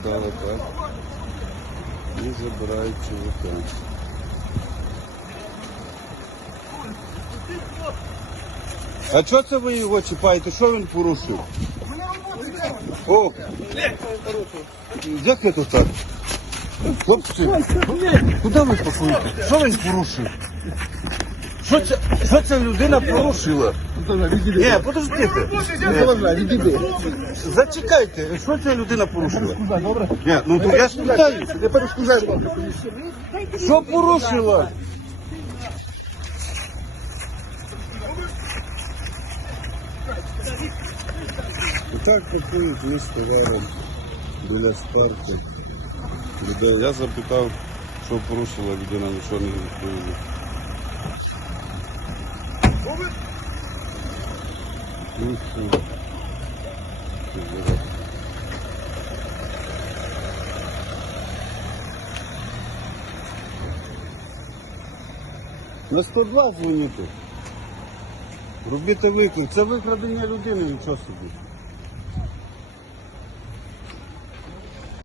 викликали, так. І забирають чоловіка. А чого це ви його чіпаєте? Що він порушив? О! Як ви тут так? Хлопці, куди ви пакуєте? Що він порушив? Що це, що ця людина порушила? Ні, подождите. Зачекайте, що ця людина порушила? Ні, ну то я ж питаю. Не перешкоджай. Що порушила? Так пакують ми з товаром біля. Людей. Я запитав, що порушила людина, нічого не відповіли. Все. На 102 дзвонити. Робити виклик. Це викрадення людини, нічого собі.